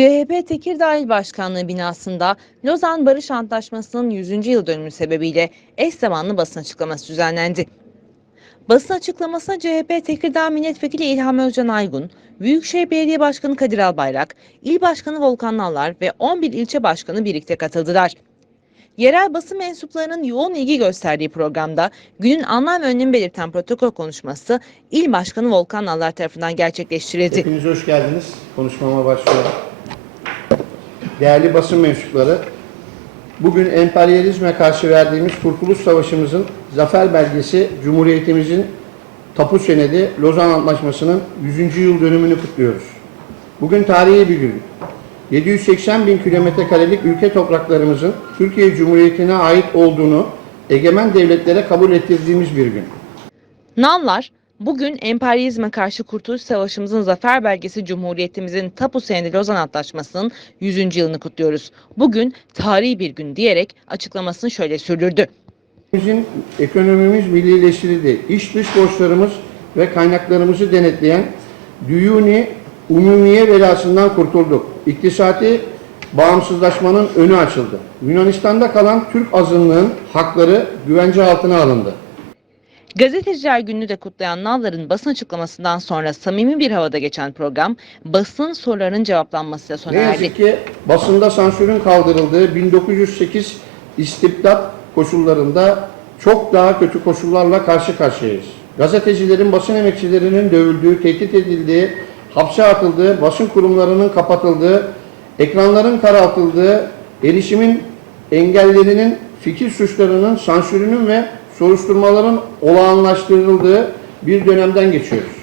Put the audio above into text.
CHP Tekirdağ İl Başkanlığı binasında Lozan Barış Antlaşması'nın 100. yıl dönümü sebebiyle eş zamanlı basın açıklaması düzenlendi. Basın açıklamasına CHP Tekirdağ Milletvekili İlham Özcan Aygun, Büyükşehir Belediye Başkanı Kadir Albayrak, İl Başkanı Volkan Nallar ve 11 ilçe başkanı birlikte katıldılar. Yerel basın mensuplarının yoğun ilgi gösterdiği programda günün anlam ve belirten protokol konuşması İl Başkanı Volkan Nallar tarafından gerçekleştirildi. Hepiniz hoş geldiniz. Konuşmama başlıyorum. Değerli basın mensupları, bugün emperyalizme karşı verdiğimiz Kurtuluş Savaşımızın zafer belgesi, Cumhuriyetimizin tapu senedi Lozan Antlaşması'nın 100. yıl dönümünü kutluyoruz. Bugün tarihi bir gün. 780 bin kilometre karelik ülke topraklarımızın Türkiye Cumhuriyeti'ne ait olduğunu egemen devletlere kabul ettirdiğimiz bir gün. Nallar, bugün emperyalizme karşı Kurtuluş Savaşımızın zafer belgesi Cumhuriyetimizin tapu senedi Lozan Antlaşması'nın 100. yılını kutluyoruz. Bugün tarihi bir gün diyerek açıklamasını şöyle sürdürdü. Bizim ekonomimiz millileştirildi. İç dış borçlarımız ve kaynaklarımızı denetleyen düyuni umumiye velasından kurtulduk. İktisadi bağımsızlaşmanın önü açıldı. Yunanistan'da kalan Türk azınlığın hakları güvence altına alındı. Gazeteciler Günü'nü de kutlayan Nallar'ın basın açıklamasından sonra samimi bir havada geçen program, basın sorularının cevaplanmasıyla sona Ne erdi. yazık ki basında sansürün kaldırıldığı 1908 istibdat koşullarında çok daha kötü koşullarla karşı karşıyayız. Gazetecilerin, basın emekçilerinin dövüldüğü, tehdit edildiği, hapse atıldığı, basın kurumlarının kapatıldığı, ekranların karartıldığı, erişimin engellerinin, fikir suçlarının, sansürünün ve soruşturmaların olağanlaştırıldığı bir dönemden geçiyoruz.